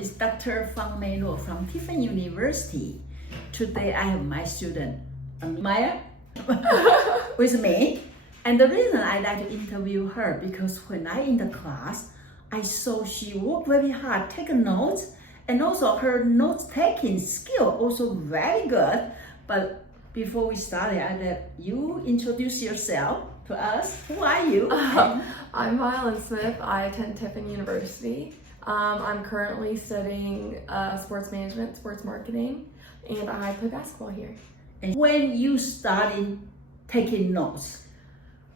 It's Dr. Fang-Mei from Tiffin University. Today I have my student, Mahya, with me. And the reason I like to interview her because when I in the class, I saw she worked very hard, take notes, and also her note-taking skill also very good. But before we start, I let you introduce yourself to us. Who are you? I'm Mahya Lindesmith. I attend Tiffin University. I'm currently studying sports management, sports marketing, and I play basketball here. And when you started taking notes,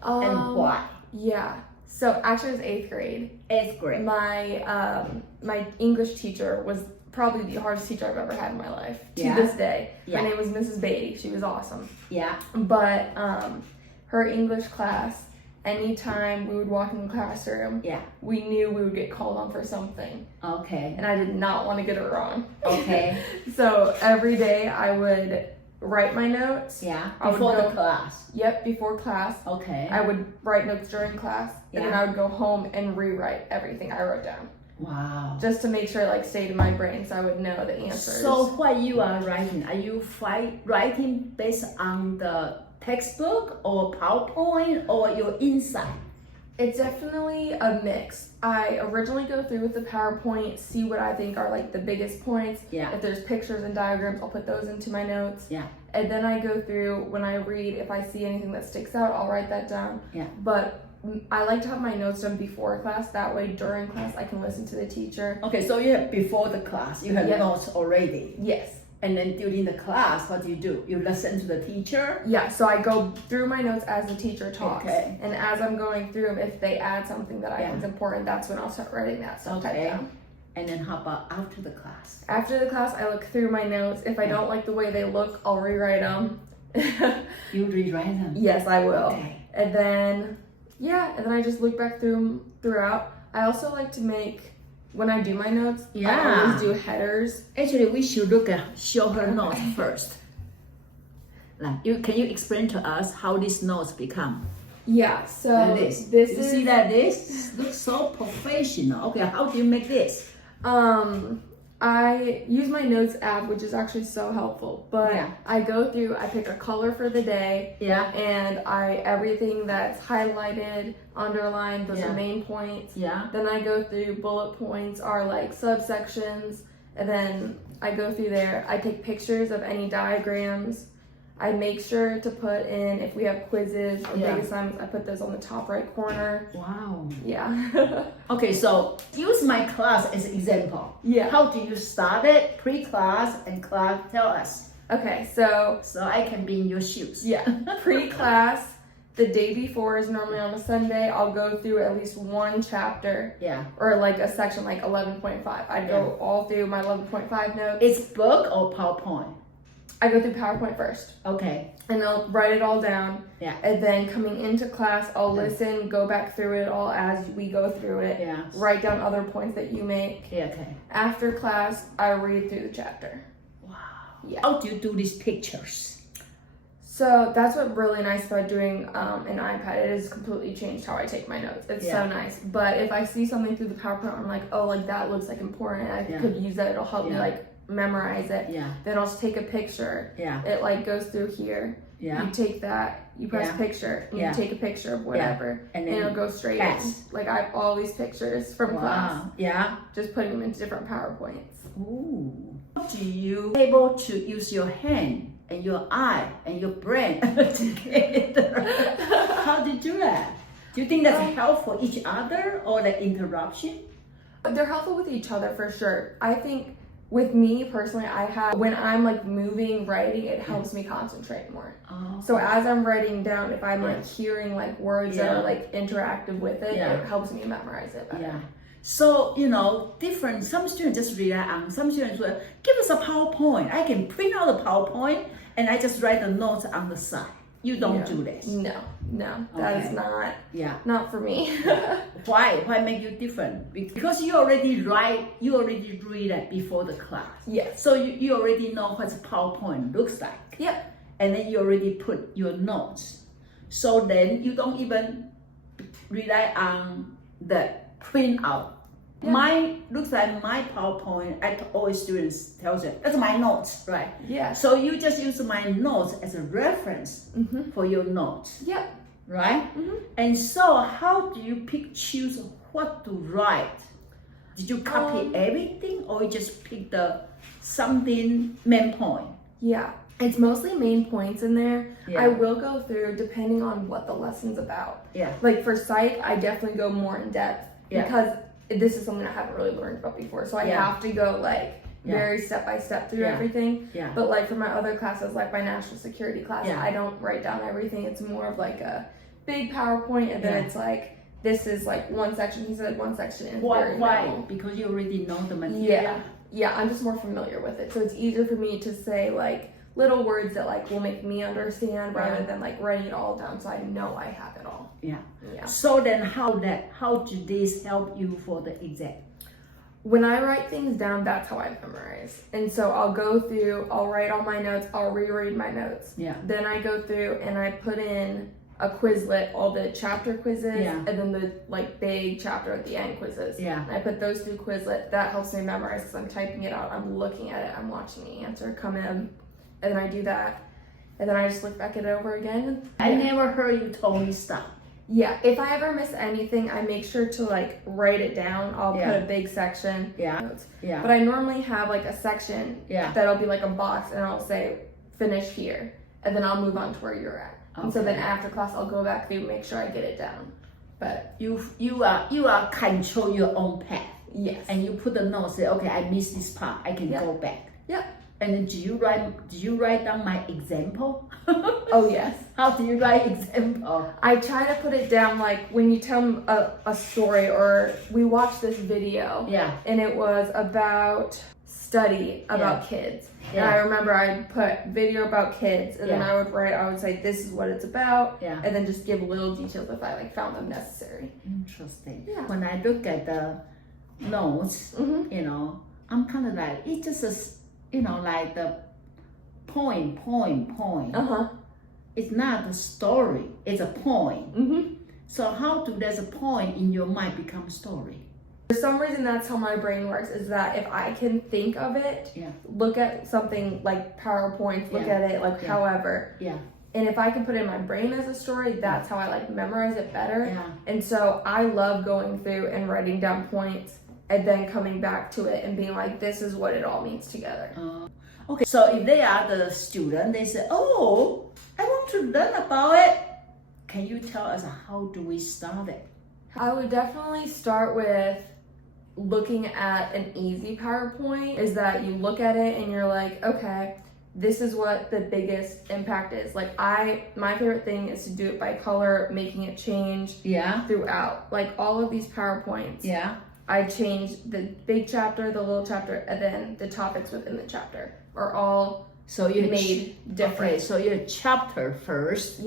and why? Yeah. So actually, it was 8th grade. 8th grade. My English teacher was probably the hardest teacher I've ever had in my life to this day. Yeah. Her name was Mrs. Beatty. She was awesome. Yeah. But her English class, anytime we would walk in the classroom, we knew we would get called on for something. Okay. And I did not want to get it wrong. Okay. So every day I would write my notes. Yeah. Before the class. Yep, before class. Okay. I would write notes during class, and then I would go home and rewrite everything I wrote down. Wow. Just to make sure it like stayed in my brain so I would know the answers. So what you are writing, are you writing based on the textbook or PowerPoint or your insight? It's definitely a mix. I originally go through with the PowerPoint, see what I think are like the biggest points. Yeah. If there's pictures and diagrams, I'll put those into my notes. Yeah. And then I go through, when I read, if I see anything that sticks out, I'll write that down. Yeah. But I like to have my notes done before class. That way, during class, I can listen to the teacher. Okay, so you have before the class, you have notes already. Yes. And then during the class, what do? You listen to the teacher? Yeah, so I go through my notes as the teacher talks. Okay. And as I'm going through them, if they add something that I think is important, that's when I'll start writing that stuff down. And then how about after the class? After the class, I look through my notes. If I don't like the way they look, I'll rewrite them. You rewrite them? Yes, I will. Okay. And then, I just look back through them throughout. I also like to make, when I do my notes, I always do headers. Actually, we should show her notes first. Can you explain to us how these notes become? Yeah, so like this. This you is... see that this looks so professional. Okay, how do you make this? I use my notes app, which is actually so helpful. But I go through, I pick a color for the day. Yeah. And everything that's highlighted, underlined, those are main points. Yeah. Then I go through bullet points are like subsections. And then I go through there. I take pictures of any diagrams. I make sure to put in, if we have quizzes or big assignments, I put those on the top right corner. Wow. Yeah. Okay, so use my class as an example. Yeah. How do you start it? Pre-class and class, tell us. Okay, so I can be in your shoes. Yeah. Pre-class, the day before is normally on a Sunday. I'll go through at least one chapter. Yeah. Or like a section like 11.5. I'd go all through my 11.5 notes. It's book or PowerPoint? I go through PowerPoint first. Okay. And I'll write it all down. Yeah. And then coming into class, I'll listen, go back through it all as we go through it. Yeah. Write down other points that you make. Yeah, okay. After class, I read through the chapter. Wow. Yeah. How do you do these pictures? So that's what's really nice about doing an iPad. It has completely changed how I take my notes. It's so nice. But if I see something through the PowerPoint, I'm like, oh, like that looks like important. I could use that. It'll help me like memorize it. Yeah. Then I'll just take a picture. Yeah. It like goes through here. Yeah. You take that, you press picture, and you take a picture of whatever, and it'll go straight in. Like I have all these pictures from class. Yeah. Just putting them into different PowerPoints. Ooh. How do you able to use your hand and your eye and your brain together? How do you do that? Do you think that's helpful for each other or the interruption? They're helpful with each other for sure. I think with me personally, when I'm like moving, writing, it helps me concentrate more. Oh. So as I'm writing down, if I'm like hearing like words that are like interactive with it, it helps me memorize it better. Yeah. So, some students just rely on, some students will give us a PowerPoint. I can print out the PowerPoint and I just write the notes on the side. You don't do this. No, that is not for me. Why make you different? Because you already read it before the class. Yes. So you already know what the PowerPoint looks like. Yep. And then you already put your notes. So then you don't even rely on the print out. Yeah. Mine looks like my PowerPoint. I always students tells them that's my notes, right? Yeah. So you just use my notes as a reference for your notes, Yep. right? And so how do you choose what to write? Did you copy everything, or you just pick the something main point? Yeah. It's mostly main points in there. Yeah. I will go through depending on what the lesson's about. Yeah. Like for psych, I definitely go more in depth Yeah. because this is something I haven't really learned about before. So I have to go like very step by step through everything. Yeah. But like for my other classes, like my national security class, Yeah. I don't write down everything. It's more of like a big PowerPoint, and then it's like, this is like one section. He said one section is very Why? minimal. Because you already know the material. Yeah, I'm just more familiar with it. So it's easier for me to say like little words that like will make me understand rather than like writing it all down so I know I have it all. Yeah. Yeah. So then how did this help you for the exam? When I write things down, that's how I memorize. And so I'll go through, I'll write all my notes, I'll reread my notes. Yeah. Then I go through and I put in a Quizlet, all the chapter quizzes, and then the like big chapter at the end quizzes. Yeah. And I put those through Quizlet. That helps me memorize because I'm typing it out, I'm looking at it, I'm watching the answer come in, and then I do that. And then I just look back at it over again. I never heard you told me stop. Yeah, if I ever miss anything, I make sure to like write it down. I'll put a big section. Notes. Yeah. But I normally have like a section that'll be like a box, and I'll say finish here, and then I'll move on to where you're at. And so then after class, I'll go back through, make sure I get it down. But you are control your own path. Yes. And you put the notes. Say, okay, I missed this part. I can go back. Yeah. And then did you write down my example? Oh yes. How do you write example? I try to put it down like when you tell a story, or we watched this video. Yeah. And it was about study about kids. And I remember I put video about kids, and then I would say this is what it's about, and then just give little details if I like found them necessary. Interesting. Yeah. When I look at the notes, you know, I'm kind of like, it's just a, you know, like the point. It's not the story, it's a point. So how do that point in your mind become story? For some reason, that's how my brain works, is that if I can think of it, look at something like PowerPoint, look at it like however, and if I can put it in my brain as a story, that's how I like memorize it better. And so I love going through and writing down points and then coming back to it and being like, this is what it all means together. Okay, so if they are the student, they say, oh, I want to learn about it. Can you tell us how do we start it? I would definitely start with looking at an easy PowerPoint. Is that you look at it and you're like, okay, this is what the biggest impact is. Like my favorite thing is to do it by color, making it change throughout. Like all of these PowerPoints. I change the big chapter, the little chapter, and then the topics within the chapter are all made different. Okay, so your chapter first.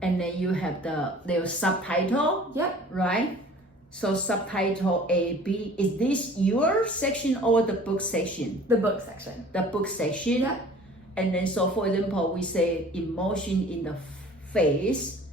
And then you have the subtitle. Right? So subtitle A, B. Is this your section or the book section? The book section. The book section. And then so for example, we say emotion in the face,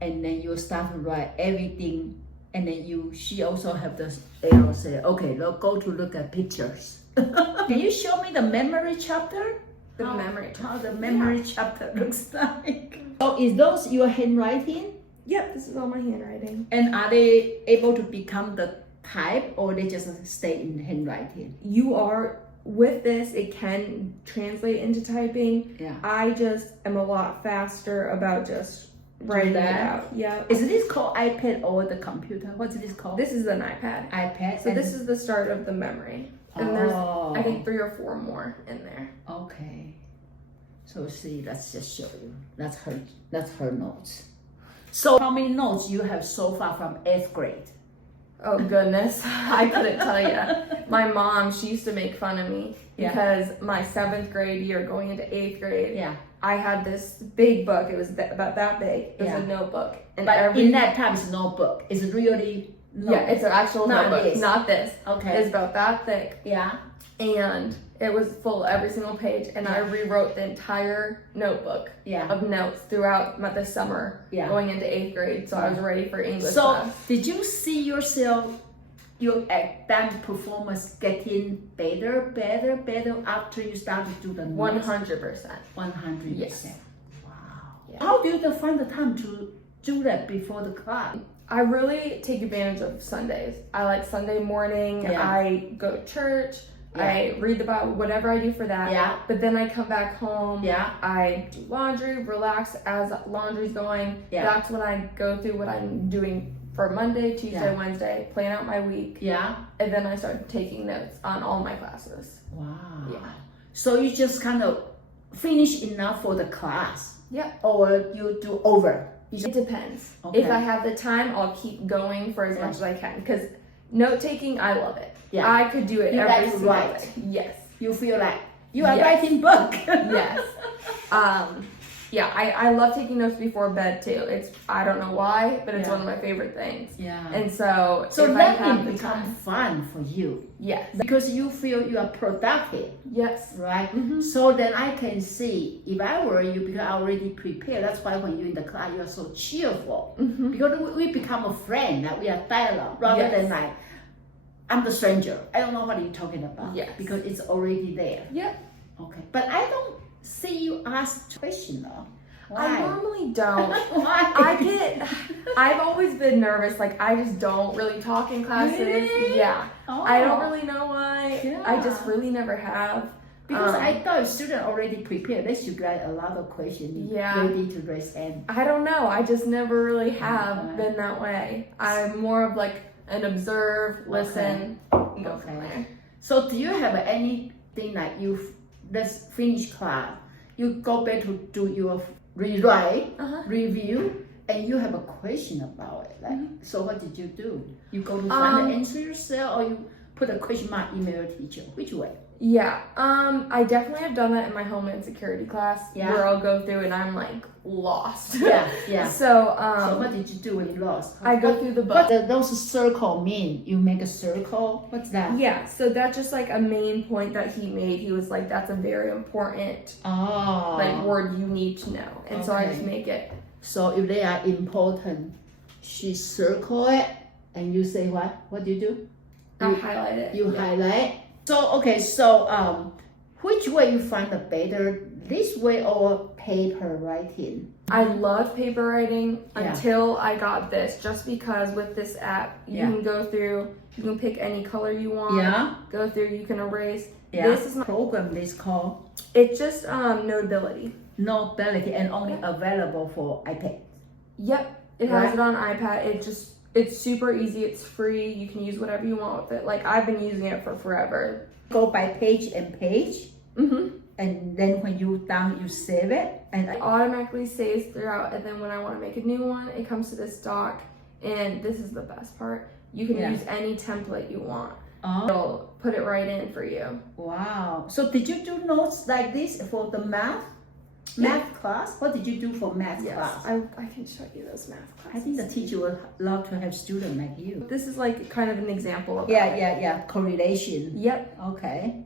and then you start to write everything. And then she also have the arrow say, okay, go to look at pictures. Can you show me the memory chapter? How the memory chapter looks like. So is those your handwriting? Yep, this is all my handwriting. And are they able to become the type, or they just stay in handwriting? You are, with this, it can translate into typing. I just am a lot faster about just writing it out. Is this called iPad or the computer? What's this called? This is an iPad. So this is the start of the memory. And there's, I think, 3 or 4 more in there. Okay. So see, let's just show you. That's her notes. So how many notes you have so far from 8th grade? Oh goodness, I couldn't tell you. My mom, she used to make fun of me because my 7th grade year going into 8th grade, I had this big book. It was about that big. It was a notebook. And but in that time, it's a notebook. It's really it's an actual notebook. Not this. Okay. It's about that thick. And it was full every single page, and I rewrote the entire notebook of notes throughout the summer going into 8th grade, so I was ready for English class. Did you see yourself your academic performance getting better after you start to do the notes? 100%. 100%. Yes. Wow. Yeah. How do you find the time to do that before the class? I really take advantage of Sundays. I like Sunday morning. Yeah. I go to church. Yeah. I read the Bible, whatever I do for that. Yeah. But then I come back home. Yeah. I do laundry, relax as laundry's going. Yeah. That's when I go through what I'm doing for Monday, Tuesday, Yeah. Wednesday, plan out my week. Yeah. And then I start taking notes on all my classes. Wow. Yeah. So you just kind of finish enough for the class? Yeah. Or you do over? It depends. Okay. If I have the time, I'll keep going for as Yeah. much as I can. Because note taking, I love it. Yeah. I could do it You every like to single write. day. Yes. You feel like you are Yes. writing book. Yes. Yeah, I love taking notes before bed too. I don't know why, but it's Yeah. one of my favorite things. Yeah. And so So if I have learning the become time, fun for you yes, because you feel you are productive, yes, right? Mhm. So then I can see if I were you, because I already prepared. That's why when you're in the class, you are so cheerful Mhm. because we become a friend. Like we are dialogue rather Yes. than like I'm the stranger. I don't know what you're talking about. Yes. Because it's already there. Yep. Okay, but I don't see you ask question though. Why? I normally don't. Why? I've always been nervous. Like I just don't really talk in classes. Really? Yeah. Oh. I don't really know why. Yeah. I just really never have. Because I thought student already prepared. They should write a lot of questions. Yeah. Ready to raise hand. I don't know. I just never really have Okay. been that way. I'm more of like an observe, listen, and go from Okay. there. So do you have anything like let's finish class, you go back to do your rewrite, Uh-huh. review, and you have a question about it. Like, so what did you do? You go to find the answer yourself, or you put a question mark, email your teacher? Which way? Yeah, I definitely have done that in my Homeland Security class, Yeah. where I'll go through and I'm like lost. Yeah, yeah. So, So what did you do when you lost? I go through the book. What do those circle mean? You make a circle? What's that? Yeah, so that's just like a main point that he made. He was like, that's a very important Oh. like word you need to know. And so I just Okay. make it. So if they are important, she circle it, and you say what? What do you do? I You- highlight it. You Yeah. highlight. So okay, so which way you find the better? This way or paper writing? I love paper writing Yeah. until I got this, just because with this app, you Yeah. can go through, you can pick any color you want, Yeah. go through, you can erase. Yeah. This is my, Program is called it's just Notability. Notability and only available for iPad. Yep, it has Right. it on iPad. It's super easy, it's free, you can use whatever you want with it. Like I've been using it for forever. Go by page and page, Mm-hmm. and then when you done, you save it. And It automatically saves throughout, and then when I want to make a new one, it comes to this doc, and this is the best part. You can Yeah. use any template you want. oh, It'll put it right in for you. wow. So did you do notes like this for the math class? What did you do for math Yes, class? I can show you those math I classes. think the teacher would love to have students like you. This is like kind of an example of Yeah, that. yeah. Correlation. Yep. Okay.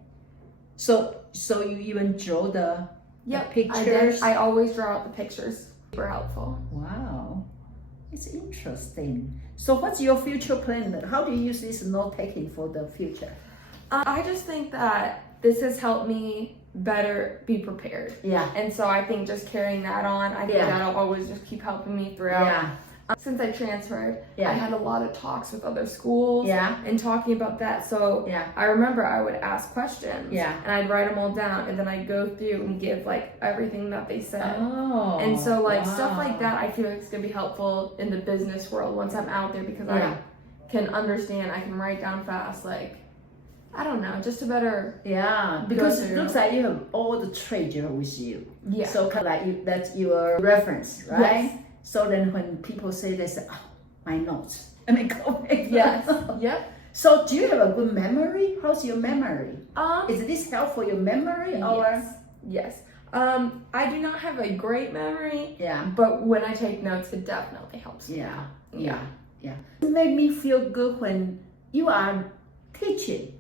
So you even draw the Yep. pictures? I always draw out the pictures. Super helpful. Wow. It's interesting. So what's your future plan? How do you use this note taking for the future? I just think that this has helped me better be prepared. Yeah. And so I think just carrying that on, I think Yeah. that'll always just keep helping me throughout. Yeah. Since I transferred, Yeah. I had a lot of talks with other schools Yeah. and talking about that. So Yeah. I remember I would ask questions Yeah. and I'd write them all down, and then I'd go through and give like everything that they said. Oh. And so like stuff wow. like that, I feel like it's gonna be helpful in the business world once I'm out there, because Yeah. I can understand, I can write down fast, like, I don't know, just a better, Yeah, because it through. looks like you have all the treasure with you. yeah. So kind of like that's your reference, right? Yes. So then when people say, they say, oh, my notes. And they go back. Yes. Yep. So do you have a good memory? How's your memory? Um, Is this help for your memory or? yes. Yes. I do not have a great memory, Yeah. but when I take notes, it definitely helps. Yeah. Yeah. Yeah. It made me feel good when you are teaching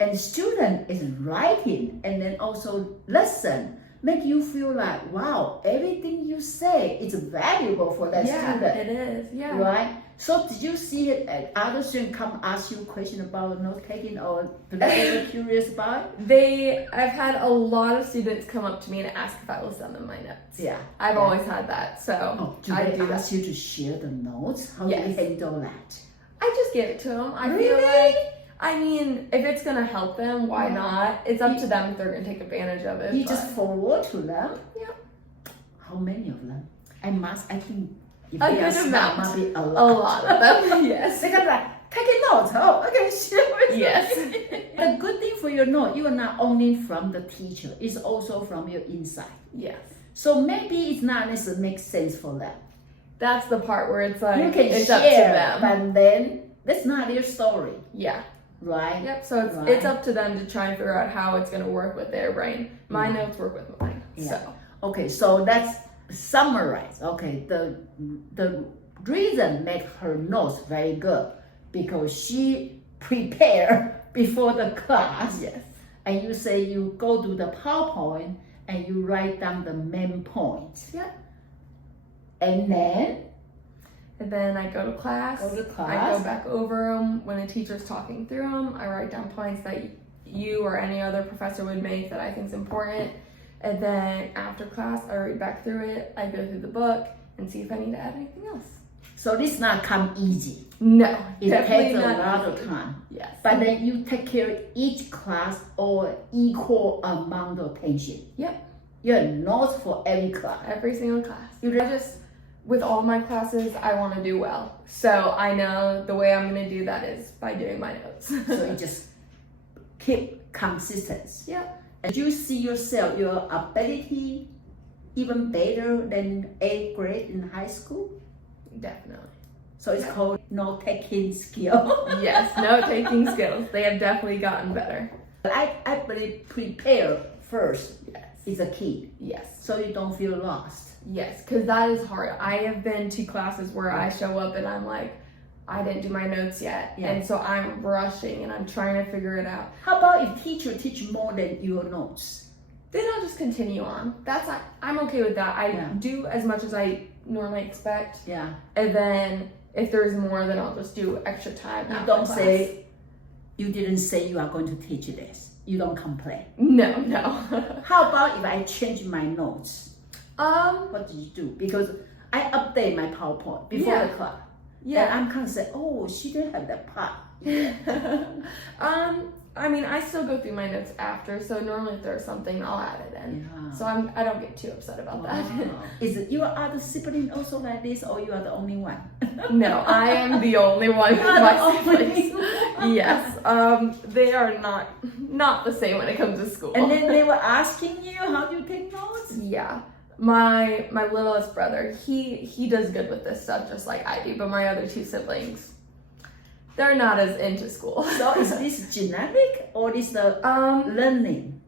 and student is writing and then also listen. make you feel like, wow, everything you say is valuable for that student. It is. Yeah. Right? So did you see other students come ask you a question about note taking, or do they ever curious about it? I've had a lot of students come up to me and ask if I will send them my notes. Yeah. I've always had that. So do I they do ask you to share the notes? How do you handle that? I just give it to them. I Really? feel like, I mean, if it's going to help them, why not? It's up to them if they're going to take advantage of it. You just forward to them? Yeah. How many of them? I think if A they are good smart, amount. must be a A lot. lot of them, yes. They're gonna like, taking notes. Oh, okay, share with Yes. me. The good thing for your note, you are not only from the teacher, it's also from your inside. Yes. So maybe it's not necessarily make sense for them. That's the part where it's like, You can it's share, up to them. but then that's not their story, Yeah. right? Yep. So it's up to them to try and figure out how it's going to work with their brain. My notes work with mine. Yeah. So. Okay, so that's summarize. Okay, the reason make her notes very good because she prepare before the class. Yes. And you say you go to the PowerPoint and you write down the main points. Yep. And then I go to class. Go to I class. go back over them. When the teacher's talking through them, I write down points that you or any other professor would make that I think is important. And then after class, I read back through it. I go through the book and see if I need to add anything else. so this not come easy. No, It definitely takes a not lot easy. of time. Yes. But then you take care of each class or equal amount of attention. Yep. You have notes for every class. Every single class. With all my classes, I want to do well. So I know the way I'm going to do that is by doing my notes. So you just keep consistency. Yep. And you see yourself, your ability even better than 8th grade in high school? Definitely. So it's called note-taking skill. Yes, note-taking skills. They have definitely gotten better. I believe prepare first is a key. Yes. So you don't feel lost. Yes, because that is hard. I have been to classes where I show up and I'm like, I didn't do my notes yet. Yeah. And so I'm rushing and I'm trying to figure it out. How about if teacher teach more than your notes? Then I'll just continue on. I'm okay with that. I do as much as I normally expect. Yeah. And then if there's more, then I'll just do extra time. You after don't class. say, you didn't say you are going to teach this. You don't complain. No. How about if I change my notes? What did you do? Because I update my PowerPoint before the class. Yeah. And I'm kind of saying, oh, she didn't have that part. I mean, I still go through my notes after, so normally if there's something, I'll add it in. Yeah. So I don't get too upset about that. Is it your other sibling also like this, or you are the only one? No, I am the only one with my siblings. Yes, they are not the same when it comes to school. And then they were asking you, how do you take notes? Yeah. My littlest brother, he does good with this stuff just like I do, but my other two siblings, they're not as into school. So is this genetic or is the learning?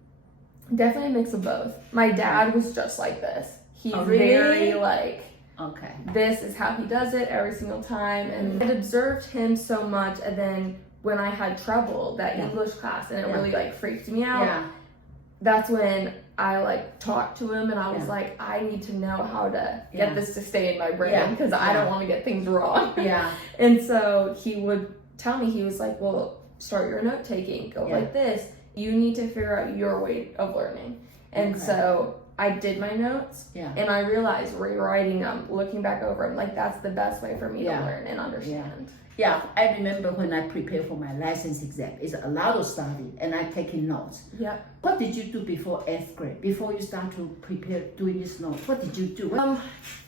Definitely a mix of both. My dad was just like this. He's really? very like, okay, this is how he does it every single time. And I observed him so much, and then when I had trouble that English class and it really like freaked me out, that's when I like talked to him and I was like, I need to know how to get this to stay in my brain because I don't want to get things wrong. Yeah. And so he would tell me, he was like, well, start your note taking, go like this. You need to figure out your way of learning. And so I did my notes and I realized rewriting them, looking back over them, like that's the best way for me to learn and understand. Yeah, I remember when I prepared for my license exam, it's a lot of study and I taking notes. Yeah. What did you do before 8th grade? Before you start to prepare doing this note, what did you do?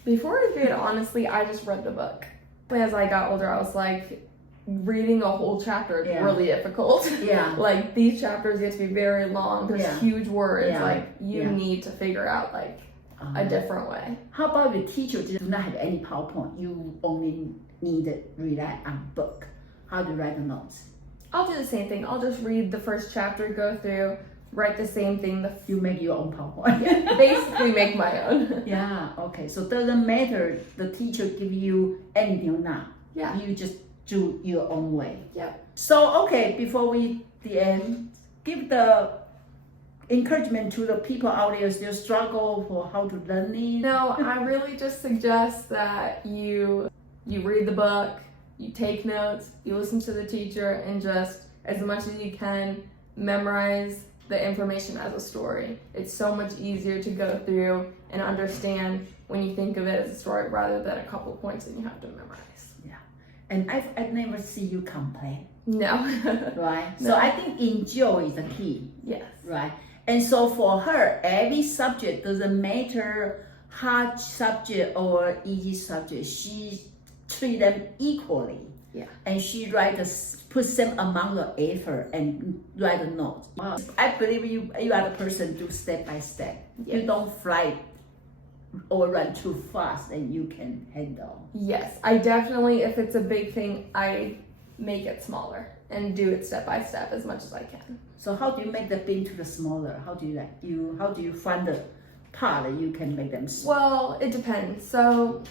Before 8th grade, honestly, I just read the book. As I got older, I was like, reading a whole chapter is really difficult. Yeah. Like these chapters get to be very long. There's huge words. Yeah. Like you need to figure out like a different way. How about the teacher do not have any PowerPoint? You only need to rely on book. How do you write the notes? I'll do the same thing. I'll just read the first chapter, go through, write the same thing. You make your own PowerPoint. Basically make my own. Yeah, okay. So it doesn't matter the teacher give you anything or not. Yeah. You just do your own way. Yep. So okay, before we the end, give the encouragement to the people out there still struggle for how to learn it? No, I really just suggest that you read the book, you take notes, you listen to the teacher, and just as much as you can memorize the information as a story. It's so much easier to go through and understand when you think of it as a story rather than a couple points that you have to memorize. Yeah, and I've never see you complain. No. Right? No. So I think enjoy is the key. Yes. Right? And so for her, every subject doesn't matter hard subject or easy subject. She treat them equally. Yeah. And she put same amount of effort and write a note. Wow. I believe you are the person do step by step. Yes. You don't fly or run too fast and you can handle. Yes, I definitely, if it's a big thing, I make it smaller and do it step by step as much as I can. So how do you make the bin to the smaller? How do you find the part that you can make them small? Well, it depends. So,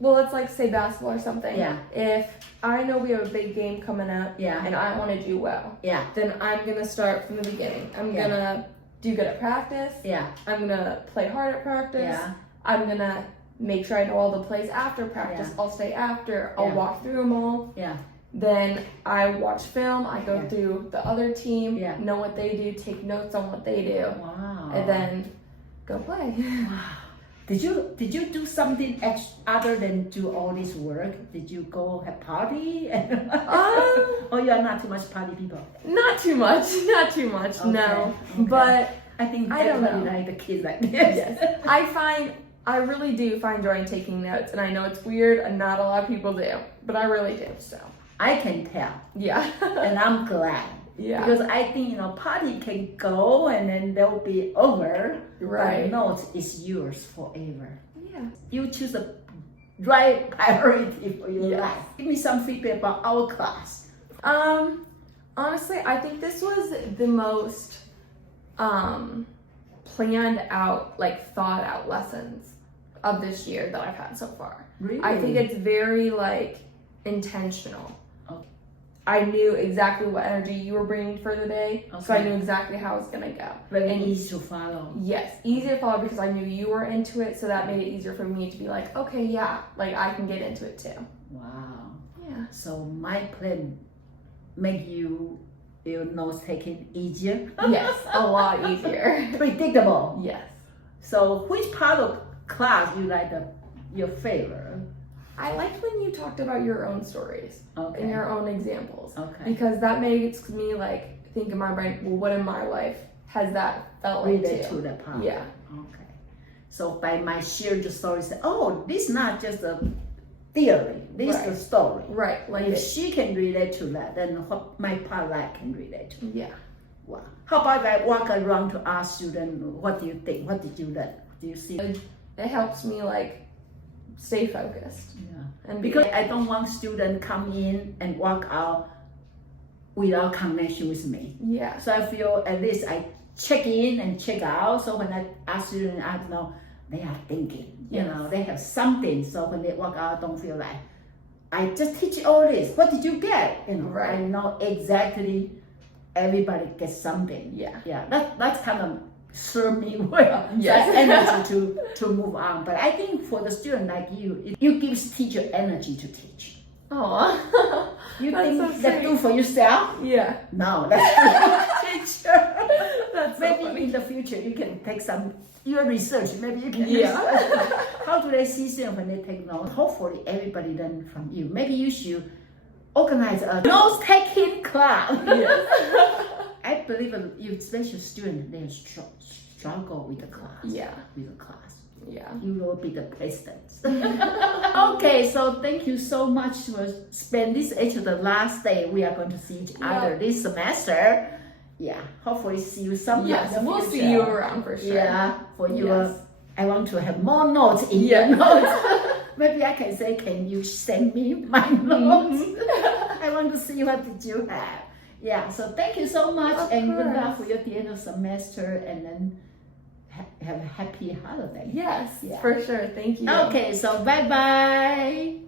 let's like say basketball or something. Yeah. If I know we have a big game coming up, Yeah. and I want to do well, Yeah. then I'm gonna start from the beginning. I'm Yeah. gonna do good at practice. Yeah. I'm gonna play hard at practice. Yeah. I'm gonna make sure I know all the plays after practice. Yeah. I'll stay after. I'll Yeah. walk through them all. Yeah. Then I watch film. I go Yeah. through the other team, Yeah. know what they do, take notes on what they do, Wow. and then go play. Wow. Did you do something other than do all this work? Did you go have party? Or you are not too much party people? Not too much. Not too much. Okay, No. okay. But I think I don't everybody know. like the kids like this. yes, I really do find joy in taking notes, and I know it's weird, and not a lot of people do, but I really do. So I can tell, yeah. and I'm glad. Yeah. Because I think party can go and then they'll be over. Right. But notes is yours forever. Yeah. You choose the right priority for your Yes. life. Give me some feedback about our class. Honestly, I think this was the most planned out, like thought out lessons of this year that I've had so far. Really? I think it's very like intentional. Okay. I knew exactly what energy you were bringing for the day, so I Okay. knew exactly how it was gonna go. Very And easy to follow. yes, easy to follow because I knew you were into it, so that made it easier for me to be like, okay, yeah, like I can get into it too. Wow. Yeah. So my plan make your notes taking easier. Yes, a lot easier. Predictable. Yes. So which part of class you like your favorite? I liked when you talked about your own stories Okay. and your own examples. Okay. Because that makes me like think in my brain, well, what in my life has that felt like Relate too? to the part. Yeah. Okay. So by my shared story, say, oh, this is not just a theory. This is a story. Right. Like If she can relate to that, then what my part I can relate to. yeah. Wow. How about if I walk around to ask students, what do you think? What did you learn? Do you see? It helps me like stay focused. Yeah. And Because I don't want students come in and walk out without connection with me. yeah. So I feel at least I check in and check out. So when I ask students, I know they are thinking. You Yes. know, they have something. So when they walk out, don't feel like I just teach you all this. What did you get? You know, Right. I know exactly. Everybody gets something. Yeah. Yeah. That's kind of serve me well. Yes. So energy to move on. But I think for the student like you, you give teacher energy to teach. Aw. You That's think so that do sweet. for yourself? Yeah. No, that's for the teacher. That's so Maybe funny. in the future you can take some your research. Maybe you can Yeah. research. How do they see students when they take notes? Hopefully everybody learn from you. Maybe you should organize a notes taking class. Yes. I believe you special student they struggle with the class. Yeah. With the class. Yeah. You will be the president. Okay, so thank you so much for spend this actually the last day we are going to see each other this semester. Yeah, hopefully see you sometime. Yes, in the we'll future. see you around for sure. Yeah, for you. Yes. I want to have more notes in Yeah. your notes. Maybe I can say, can you send me my notes? I want to see what did you have. Yeah, so thank you so much Of and good luck course. for your the end of semester and then have a happy holiday. Yes, Yeah. for sure. Thank you. Okay, so bye-bye.